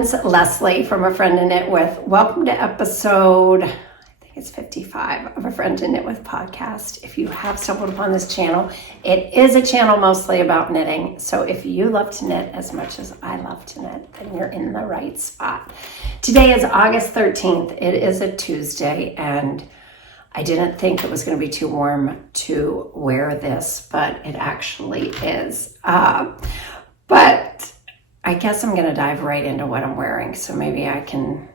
friends, Leslie from A Friend to Knit With. Welcome to episode, I think it's 55 of A Friend to Knit With podcast. If you have stumbled upon this channel, it is a channel mostly about knitting. So if you love to knit as much as I love to knit, then you're in the right spot. Today is August 13th. It is a Tuesday, and I didn't think it was going to be too warm to wear this, but it actually is. But I guess I'm going to dive right into what I'm wearing, so maybe I can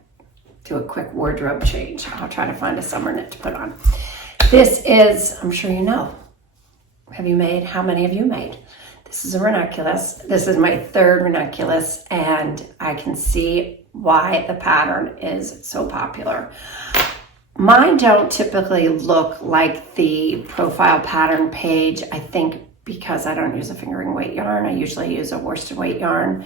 do a quick wardrobe change. I'll try to find a summer knit to put on. This is, I'm sure you know, how many have you made? This is a ranunculus. This is my third ranunculus, and I can see why the pattern is so popular. Mine don't typically look like the profile pattern page, I think, because I don't use a fingering weight yarn. I usually use a worsted weight yarn.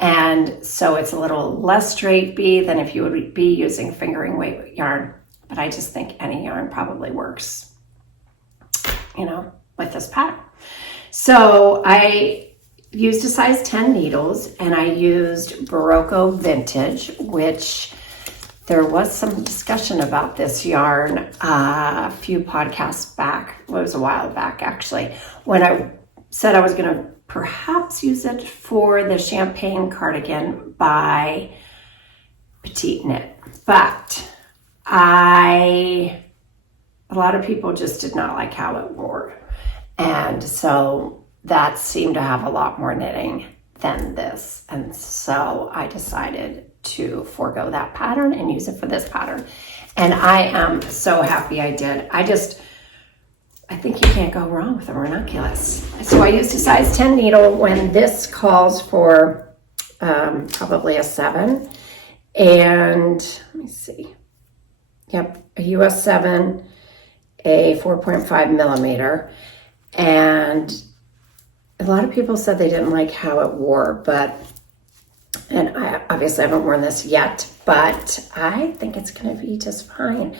And so it's a little less drapey than if you would be using fingering weight yarn. But I just think any yarn probably works, with this pattern. So I used a size 10 needles, and I used Barocco Vintage, which there was some discussion about this yarn a few podcasts back. Well, it was a while back, actually, when I said I was going to perhaps use it for the Champagne cardigan by Petite Knit. But a lot of people just did not like how it wore. And so that seemed to have a lot more knitting than this. And so I decided to forego that pattern and use it for this pattern. And I am so happy I did. I think you can't go wrong with a ranunculus. So I used a size 10 needle when this calls for probably a 7. And let me see. Yep, a US 7, a 4.5 millimeter. And a lot of people said they didn't like how it wore, and I obviously haven't worn this yet, but I think it's going to be just fine.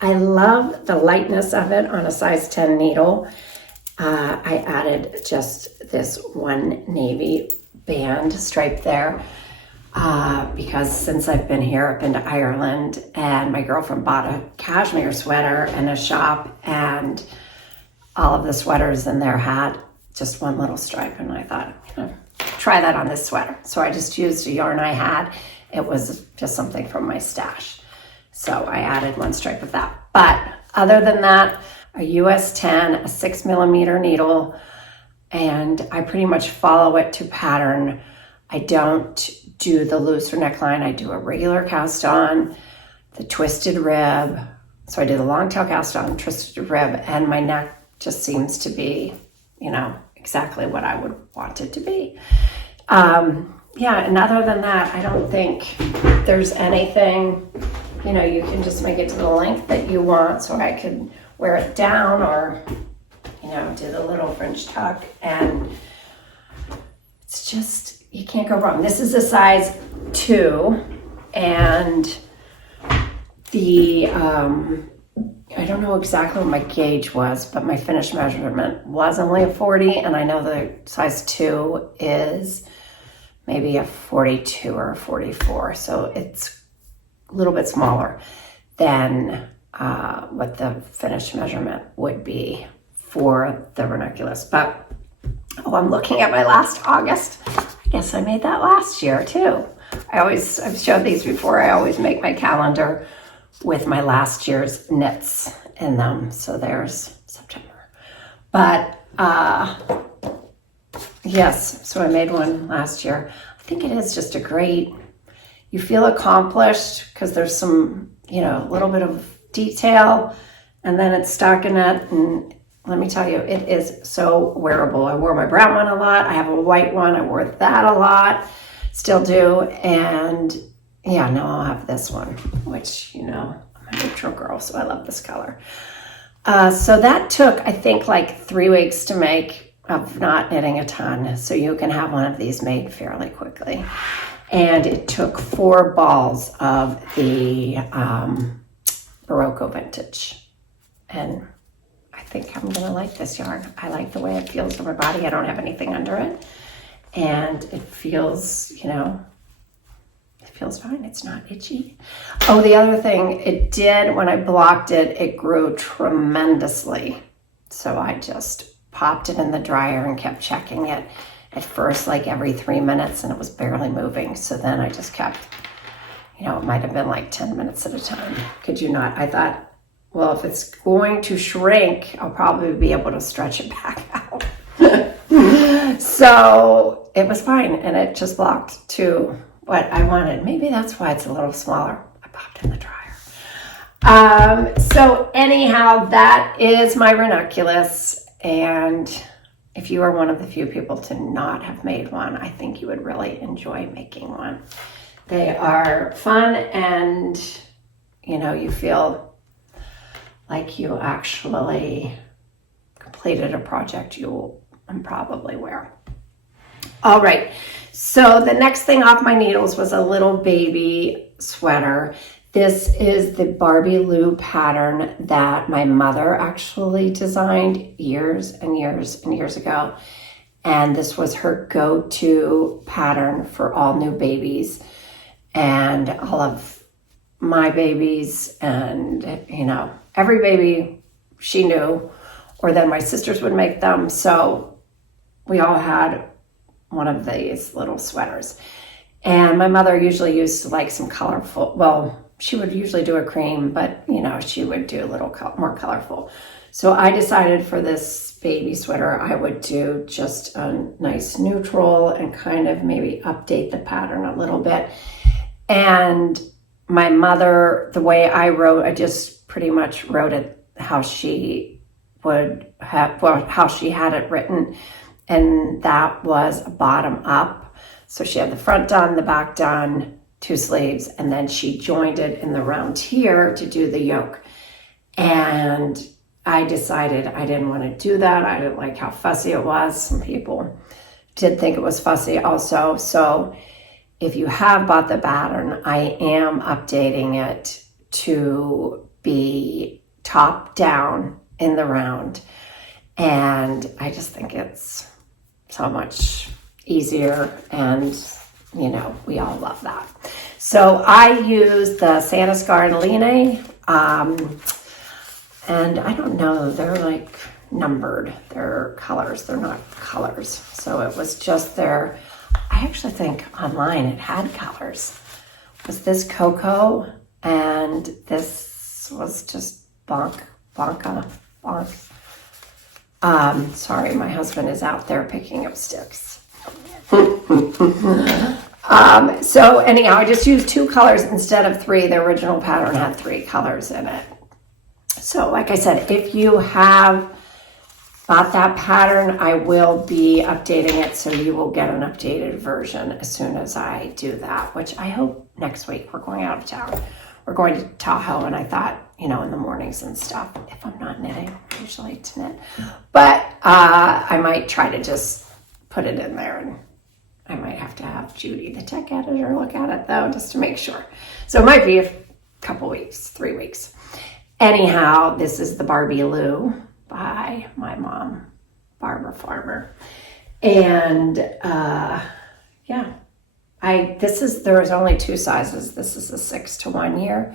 I love the lightness of it on a size 10 needle. I added just this one navy band stripe there because since I've been here, I've been to Ireland, and my girlfriend bought a cashmere sweater in a shop, and all of the sweaters in there had just one little stripe, and I thought, try that on this sweater. So I just used a yarn I had. It was just something from my stash. So I added one stripe of that. But other than that, a US 10, a 6 millimeter needle, and I pretty much follow it to pattern. I don't do the looser neckline. I do a regular cast on, the twisted rib. So I do the long tail cast on, twisted rib, and my neck just seems to be, exactly what I would want it to be. And other than that, I don't think there's anything, you can just make it to the length that you want, so I could wear it down or, do the little French tuck, and it's just, you can't go wrong. This is a size 2, and I don't know exactly what my gauge was, but my finished measurement was only a 40, and I know the size 2 is maybe a 42 or a 44, so it's a little bit smaller than what the finished measurement would be for the ranunculus. But I'm looking at my last August. I guess I made that last year too. I've showed these before. I always make my calendar with my last year's knits in them. So there's September. But yes, so I made one last year. I think it is just you feel accomplished because there's some, a little bit of detail, and then it's stockinette, and let me tell you, it is so wearable. I wore my brown one a lot. I have a white one. I wore that a lot, still do. And yeah, now I'll have this one, which, I'm a neutral girl, so I love this color. So that took, I think, like 3 weeks to make, of not knitting a ton. So you can have one of these made fairly quickly. And it took 4 balls of the Barocco Vintage. And I think I'm gonna like this yarn. I like the way it feels on my body. I don't have anything under it. And it feels, It feels fine. It's not itchy. Oh, the other thing it did when I blocked it, it grew tremendously. So I just popped it in the dryer and kept checking it at first, like every 3 minutes, and it was barely moving. So then I just kept, you know, it might have been like 10 minutes at a time. Could you not? I thought, well, if it's going to shrink, I'll probably be able to stretch it back out. So it was fine, and it just blocked to what I wanted. Maybe that's why it's a little smaller. I popped in the dryer. So anyhow, that is my ranunculus, and if you are one of the few people to not have made one, I think you would really enjoy making one. They are fun, and you know, you feel like you actually completed a project you will probably wear. All right, so the next thing off my needles was a little baby sweater. This is the Barbie Lou pattern that my mother actually designed years and years and years ago. And this was her go-to pattern for all new babies and all of my babies, and you know, every baby she knew, or then my sisters would make them. So we all had one of these little sweaters. And my mother usually used like some colorful, well, she would usually do a cream, but you know, she would do a little more colorful. So I decided for this baby sweater, I would do just a nice neutral and kind of maybe update the pattern a little bit. And my mother, the way I wrote, I just pretty much wrote it how she would have, well, how she had it written. And that was a bottom up. So she had the front done, the back done, 2 sleeves, and then she joined it in the round here to do the yoke. And I decided I didn't want to do that. I didn't like how fussy it was. Some people did think it was fussy also. So if you have bought the pattern, I am updating it to be top down in the round. And I just think it's so much easier, and you know, we all love that. So I use the Sandnes Garn Line, and I don't know, they're like numbered, they're colors, they're not colors. So it was just their, I actually think online it had colors. It was this cocoa, and this was just bonk. Sorry, my husband is out there picking up sticks. So anyhow, I just used 2 colors instead of 3. The original pattern had 3 colors in it. So like I said, if you have bought that pattern, I will be updating it, so you will get an updated version as soon as I do that, which I hope next week. We're going out of town. We're going to Tahoe, and I thought, you know, in the mornings and stuff, if I'm not knitting, I usually like to knit. But I might try to just put it in there, and I might have to have Judy, the tech editor, look at it though, just to make sure. So it might be a couple weeks, 3 weeks. Anyhow, this is the Barbie Lou by my mom, Barbara Farmer. And yeah, there is only 2 sizes. This is a 6 to 1 year.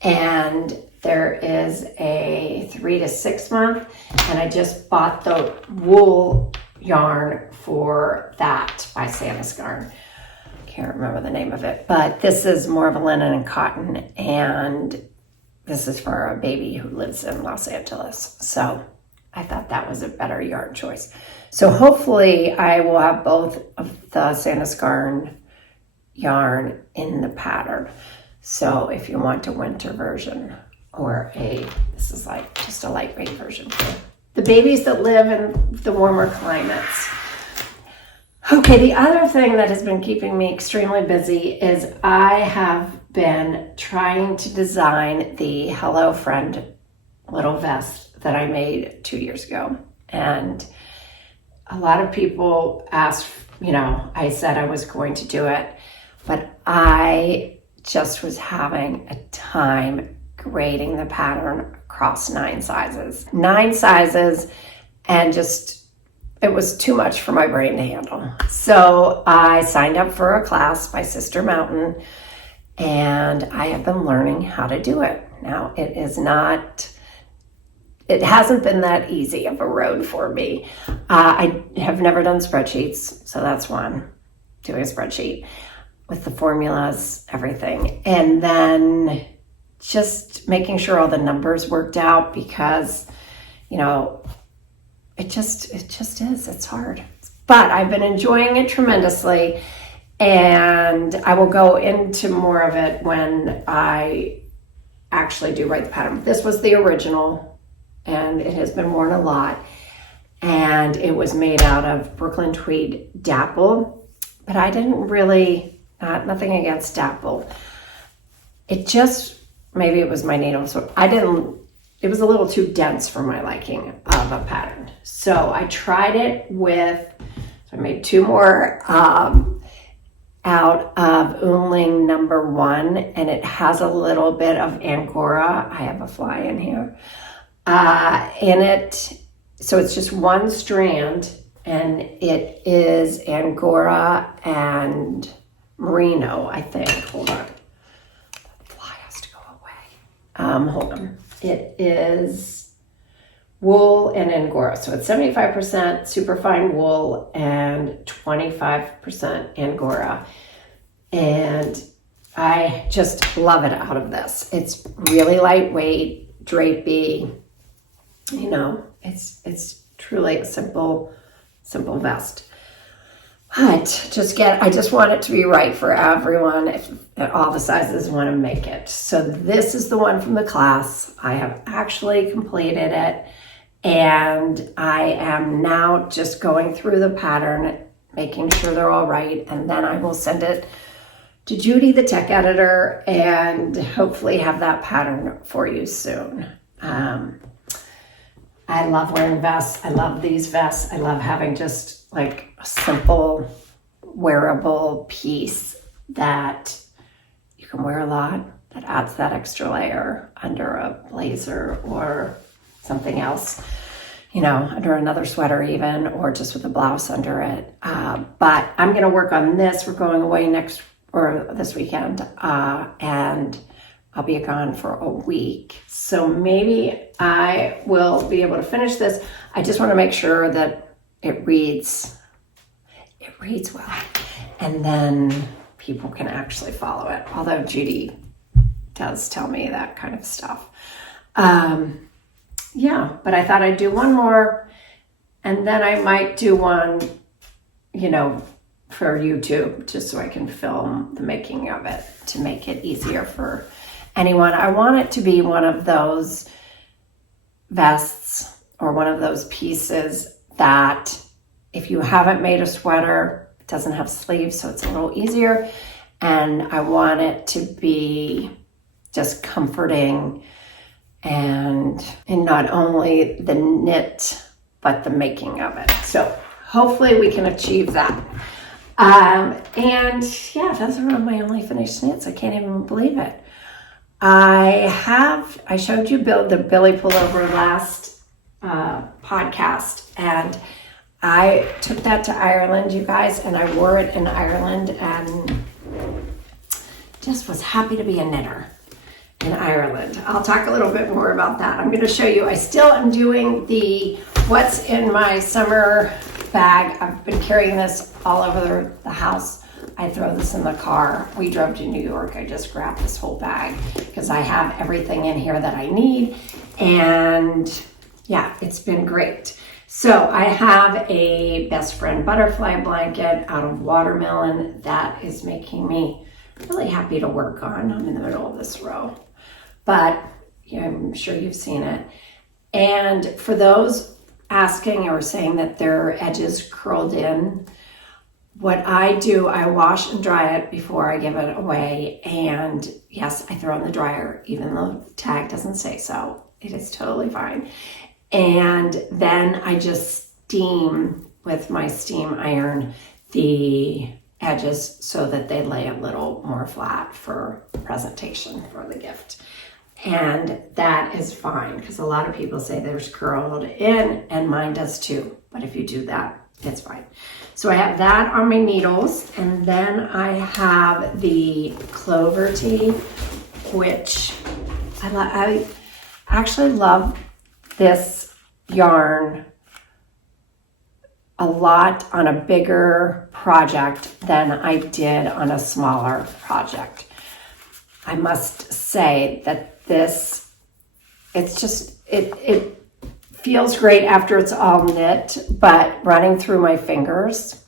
And there is a 3 to 6 month. And I just bought the wool yarn for that by Sandnes Garn. Can't remember the name of it, but this is more of a linen and cotton, and this is for a baby who lives in Los Angeles. So I thought that was a better yarn choice. So hopefully I will have both of the Sandnes Garn yarn in the pattern. So if you want a winter version, or this is like just a lightweight version for the babies that live in the warmer climates. Okay, the other thing that has been keeping me extremely busy is I have been trying to design the Hello Friend little vest that I made 2 years ago. And a lot of people asked, you know, I said I was going to do it, but I just was having a time grading the pattern across 9 sizes. 9 sizes, and just, it was too much for my brain to handle. So I signed up for a class by Sister Mountain and I have been learning how to do it. Now, it hasn't been that easy of a road for me. I have never done spreadsheets, so that's one, doing a spreadsheet with the formulas, everything. And then just making sure all the numbers worked out, because, you know, it just is, it's hard. But I've been enjoying it tremendously, and I will go into more of it when I actually do write the pattern. This was the original, and it has been worn a lot, and it was made out of Brooklyn tweed dapple, but I didn't really, nothing against dapple. It just, maybe it was my needle, so it was a little too dense for my liking of a pattern. So I tried it with, so I made 2 more out of Unling number 1, and it has a little bit of Angora. I have a fly in here. In it, so it's just 1 strand, and it is Angora and Merino, I think. Hold on. The fly has to go away. Hold on. It is wool and Angora. So it's 75% superfine wool and 25% Angora. And I just love it out of this. It's really lightweight, drapey. You know, it's truly a simple vest. But I just want it to be right for everyone, if all the sizes want to make it. So this is the one from the class. I have actually completed it, and I am now just going through the pattern, making sure they're all right, and then I will send it to Judy, the tech editor, and hopefully have that pattern for you soon. I love wearing vests. I love these vests. I love having just like a simple wearable piece that you can wear a lot, that adds that extra layer under a blazer or something else, you know, under another sweater even, or just with a blouse under it. But I'm going to work on this. We're going away this weekend, and I'll be gone for a week. So maybe I will be able to finish this. I just want to make sure that it reads well, and then people can actually follow it. Although Judy does tell me that kind of stuff. Yeah, but I thought I'd do one more, and then I might do one, you know, for YouTube, just so I can film the making of it to make it easier for anyone. I want it to be one of those vests or one of those pieces that if you haven't made a sweater, it doesn't have sleeves, so it's a little easier. And I want it to be just comforting, and not only the knit, but the making of it. So hopefully we can achieve that. And yeah, those are my only finished knits. I can't even believe it. I showed you the Billy pullover last podcast, and I took that to Ireland, you guys, and I wore it in Ireland and just was happy to be a knitter in Ireland. I'll talk a little bit more about that. I'm going to show you, I still am doing the what's in my summer bag. I've been carrying this all over the house. I throw this in the car. We drove to New York. I just grabbed this whole bag because I have everything in here that I need. And yeah, it's been great. So I have a best friend butterfly blanket out of watermelon that is making me really happy to work on. I'm in the middle of this row, but yeah, I'm sure you've seen it. And for those asking or saying that their edges curled in, what I do, I wash and dry it before I give it away. And yes, I throw it in the dryer, even though the tag doesn't say so. It is totally fine. And then I just steam with my steam iron the edges so that they lay a little more flat for presentation for the gift. And that is fine, because a lot of people say there's curled in, and mine does too. But if you do that, it's fine. So I have that on my needles, and then I have the clover tea, which I actually love this yarn a lot on a bigger project than I did on a smaller project. I must say that this, it feels great after it's all knit, but running through my fingers,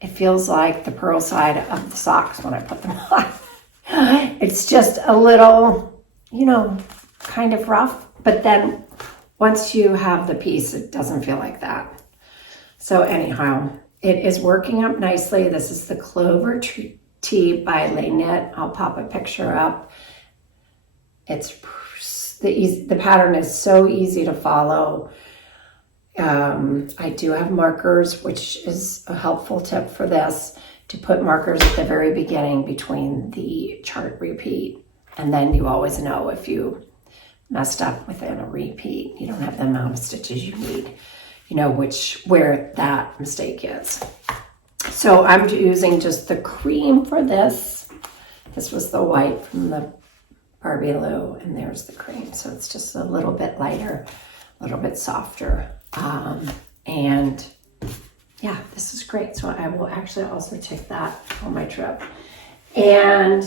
it feels like the pearl side of the socks when I put them on. It's just a little, kind of rough, but then once you have the piece, it doesn't feel like that. So anyhow, it is working up nicely. This is the Clover Tea by Lay Knit. I'll pop a picture up. It's the pattern is so easy to follow. I do have markers, which is a helpful tip for this, to put markers at the very beginning between the chart repeat. And then you always know if you messed up within a repeat, you don't have the amount of stitches you need, where that mistake is. So I'm using just the cream for this. This was the white from the Barbie Lou, and there's the cream. So it's just a little bit lighter, a little bit softer. And yeah, this is great. So I will actually also take that on my trip. And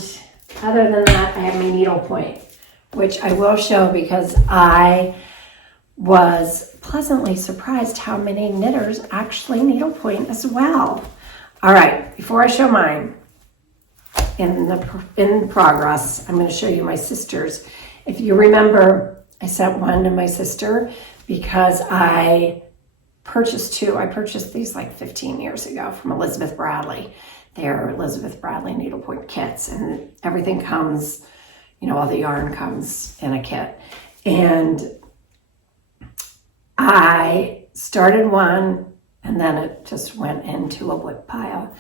other than that, I have my needlepoint, which I will show because I was pleasantly surprised how many knitters actually needlepoint as well. All right, before I show mine, in progress, I'm going to show you my sister's. If you remember, I sent one to my sister because I purchased two. I purchased these like 15 years ago from Elizabeth Bradley. They're Elizabeth Bradley needlepoint kits, and everything comes, all the yarn comes in a kit. And I started one, and then it just went into a wood pile.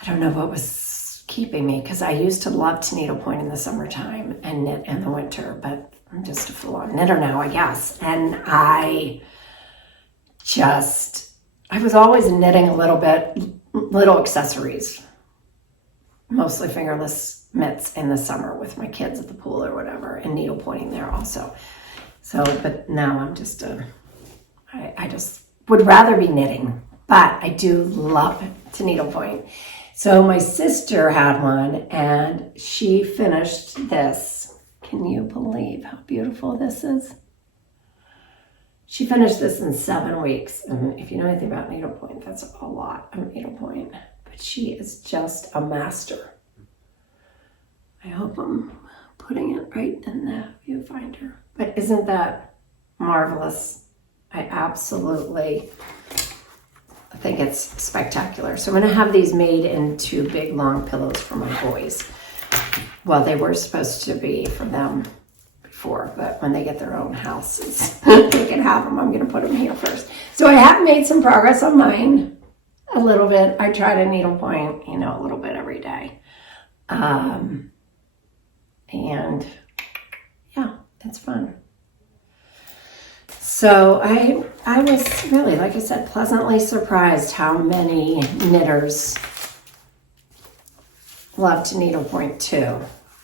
I don't know what was keeping me, because I used to love to needlepoint in the summertime and knit in the winter, but I'm just a full-on knitter now, I guess. And I was always knitting a little bit, little accessories, mostly fingerless mitts in the summer with my kids at the pool or whatever, and needlepointing there also. So, but now I'm just I just would rather be knitting, but I do love to needlepoint. So my sister had one, and she finished this. Can you believe how beautiful this is? She finished this in 7 weeks. And if you know anything about needlepoint, that's a lot of needlepoint. But she is just a master. I hope I'm putting it right in the viewfinder. But isn't that marvelous? I absolutely think it's spectacular. So I'm going to have these made into big long pillows for my boys. Well, they were supposed to be for them before, but when they get their own houses, they can have them. I'm going to put them here first. So I have made some progress on mine a little bit. I try to needlepoint, a little bit every day. And yeah, it's fun. So I was really, like I said, pleasantly surprised how many knitters love to needlepoint too,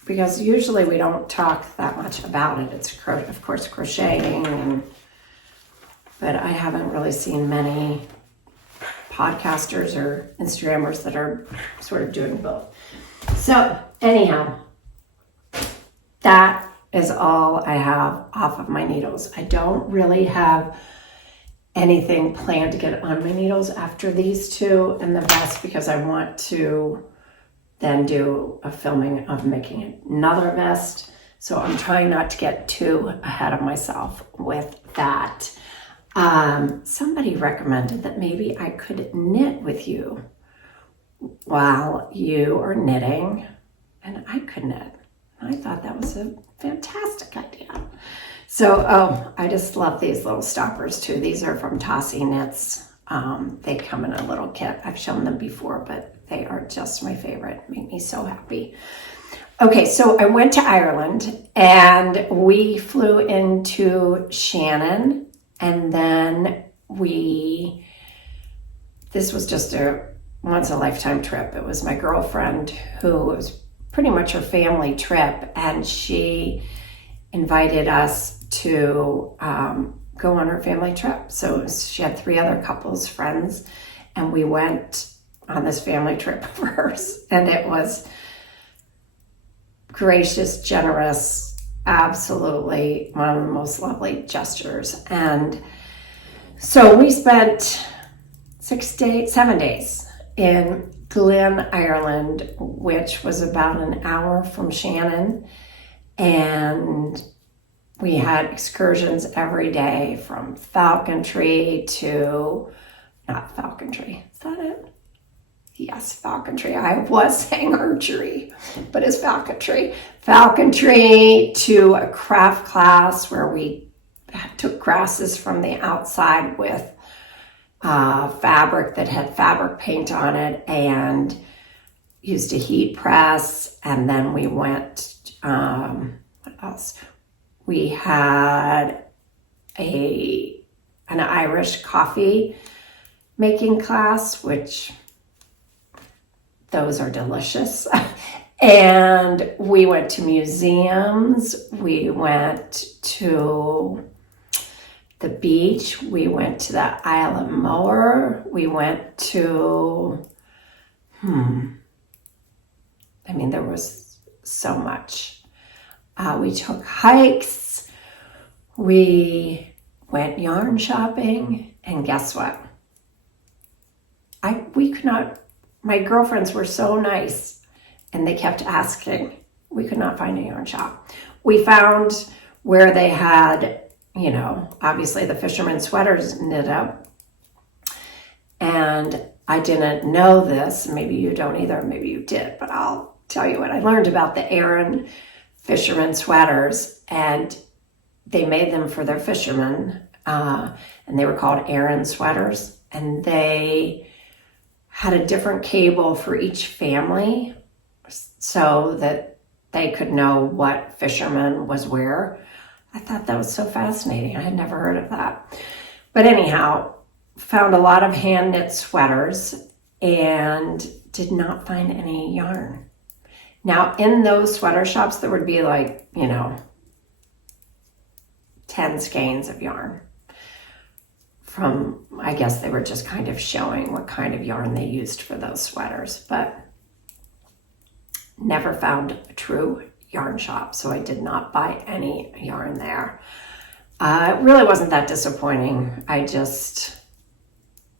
because usually we don't talk that much about it. It's of course crocheting, but I haven't really seen many podcasters or Instagrammers that are sort of doing both. So anyhow, that is all I have off of my needles. I don't really have anything planned to get on my needles after these two and the vest, because I want to then do a filming of making another vest. So I'm trying not to get too ahead of myself with that. Somebody recommended that maybe I could knit with you while you are knitting, and I could knit. I thought that was a fantastic idea. So, I just love these little stoppers too. These are from Taci Knits. They come in a little kit. I've shown them before, but they are just my favorite. Make me so happy. Okay, so I went to Ireland, and we flew into Shannon, and then we this was just a once-in-a-lifetime trip. It was my girlfriend who was pretty much her family trip, and she invited us to go on her family trip. So she had 3 other couples, friends, and we went on this family trip of hers, and it was gracious, generous, absolutely one of the most lovely gestures. And so we spent 7 days in Glen, Ireland, which was about an hour from Shannon, and we had excursions every day from falconry to, not falconry, is that it? Yes, falconry. I was saying archery, but it's falconry. Falconry to a craft class where we took grasses from the outside with fabric that had fabric paint on it and used a heat press. And then we went, what else? We had an Irish coffee making class, which those are delicious. And we went to museums. We went to the beach. We went to the Isle of Moher. We went to, there was so much. We took hikes. We went yarn shopping. And guess what? We could not, my girlfriends were so nice and they kept asking. We could not find a yarn shop. We found where they had, obviously the fisherman sweaters knit up. And I didn't know this. Maybe you don't either. Maybe you did, but I'll tell you what I learned about the Aran fisherman sweaters, and they made them for their fishermen, and they were called Aran sweaters, and they had a different cable for each family so that they could know what fisherman was where. I thought that was so fascinating. I had never heard of that. But anyhow, found a lot of hand knit sweaters and did not find any yarn. Now, in those sweater shops, there would be 10 skeins of yarn. I guess they were just kind of showing what kind of yarn they used for those sweaters, but never found a true yarn shop, so I did not buy any yarn there. It really wasn't that disappointing. I just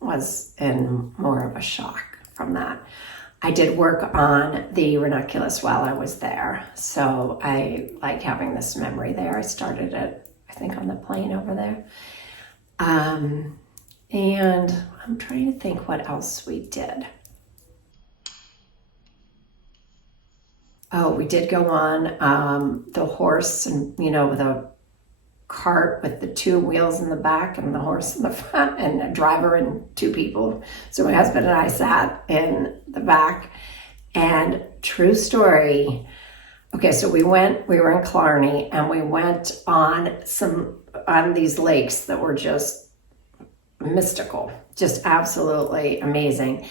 was in more of a shock from that. I did work on the Ranunculus while I was there, so I like having this memory there. I started it, I think, on the plane over there. And I'm trying to think what else we did. Oh, we did go on the horse and, the cart with the 2 wheels in the back and the horse in the front and a driver and 2 people. So my husband and I sat in the back, and true story. Okay, so we were in Killarney, and we went on these lakes that were just mystical, just absolutely amazing.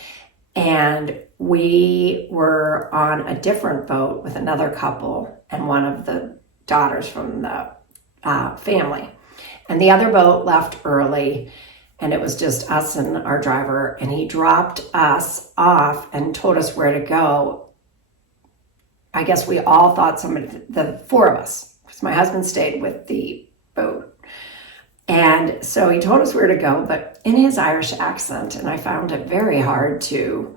And we were on a different boat with another couple and one of the daughters from the family. And the other boat left early, and it was just us and our driver, and he dropped us off and told us where to go. I guess we all thought the 4 of us, because my husband stayed with the boat. And so he told us where to go, but in his Irish accent, and I found it very hard to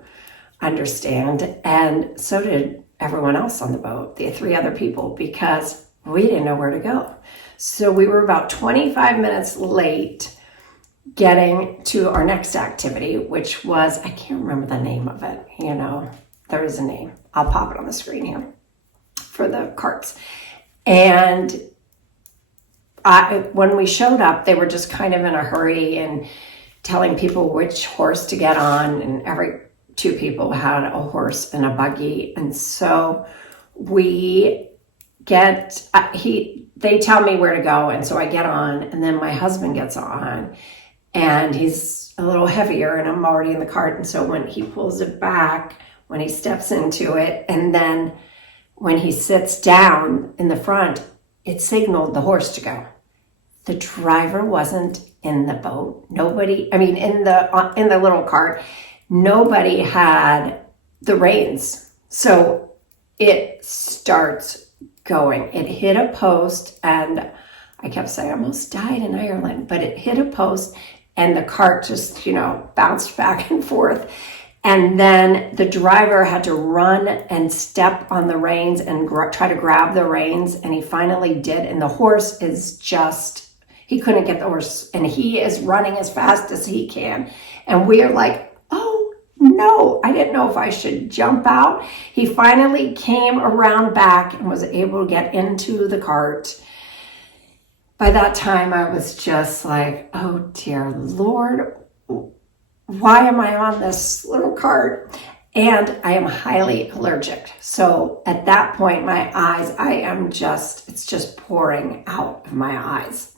understand, and so did everyone else on the boat, the 3 other people, because we didn't know where to go. So we were about 25 minutes late getting to our next activity, which was, I can't remember the name of it. There is a name. I'll pop it on the screen here for the carts. And when we showed up, they were just kind of in a hurry and telling people which horse to get on, and every 2 people had a horse and a buggy. And so they tell me where to go, and so I get on, and then my husband gets on, and he's a little heavier, and I'm already in the cart. And so when he pulls it back, when he steps into it, and then when he sits down in the front, it signaled the horse to go. The driver wasn't in the boat. Nobody, I mean, in the little cart, nobody had the reins. So it starts going. It hit a post, and I kept saying, I almost died in Ireland, but it hit a post, and the cart just, bounced back and forth. And then the driver had to run and step on the reins and try to grab the reins, and he finally did. And the horse is just, he couldn't get the horse, and he is running as fast as he can. And we are like, oh no, I didn't know if I should jump out. He finally came around back and was able to get into the cart. By that time, I was just like, oh dear Lord, why am I on this little cart? And I am highly allergic. So at that point, my eyes, it's just pouring out of my eyes.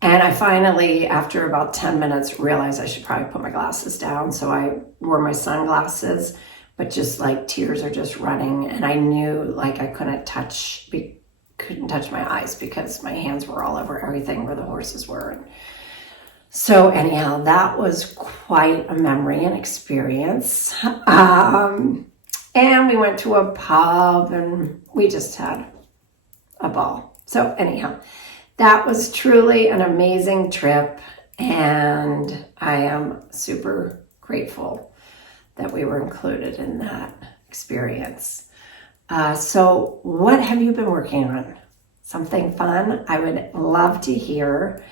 And I finally, after about 10 minutes, realized I should probably put my glasses down. So I wore my sunglasses, but just like tears are just running. And I knew like I couldn't touch my eyes because my hands were all over everything where the horses were. And so anyhow, that was quite a memory and experience. And we went to a pub and we just had a ball. So anyhow, that was truly an amazing trip, and I am super grateful that we were included in that experience. So what have you been working on? Something fun? I would love to hear.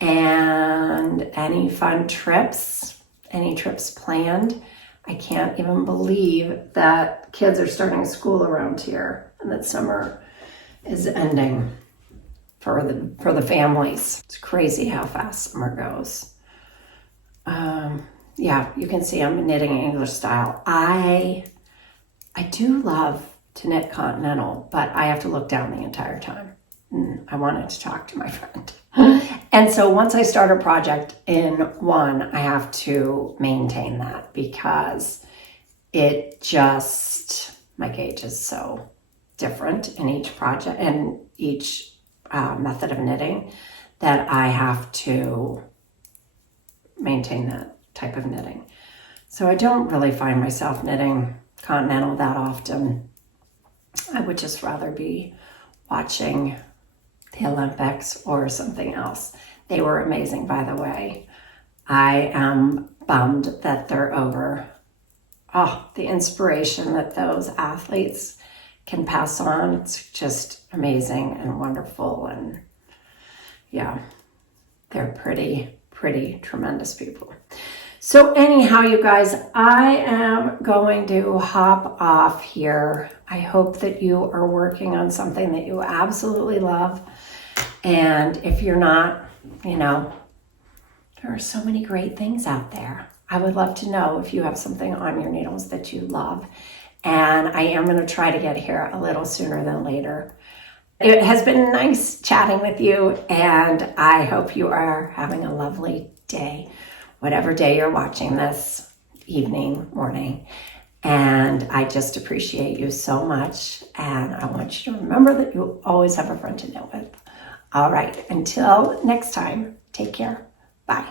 And any fun trips? Any trips planned? I can't even believe that kids are starting school around here and that summer is ending for the families. It's crazy how fast summer goes. Yeah, you can see I'm knitting English style. I do love to knit continental, but I have to look down the entire time. I wanted to talk to my friend. And so once I start a project in one, I have to maintain that because my gauge is so different in each project and each method of knitting that I have to maintain that type of knitting. So I don't really find myself knitting continental that often. I would just rather be watching the Olympics or something else. They were amazing, by the way. I am bummed that they're over. Oh, the inspiration that those athletes can pass on, it's just amazing and wonderful. And yeah, they're pretty tremendous people. So anyhow, you guys, I am going to hop off here. I hope that you are working on something that you absolutely love. And if you're not, there are so many great things out there. I would love to know if you have something on your needles that you love. And I am going to try to get here a little sooner than later. It has been nice chatting with you, and I hope you are having a lovely day, whatever day you're watching this, evening, morning. And I just appreciate you so much, and I want you to remember that you always have a friend to knit with. All right, until next time, take care. Bye.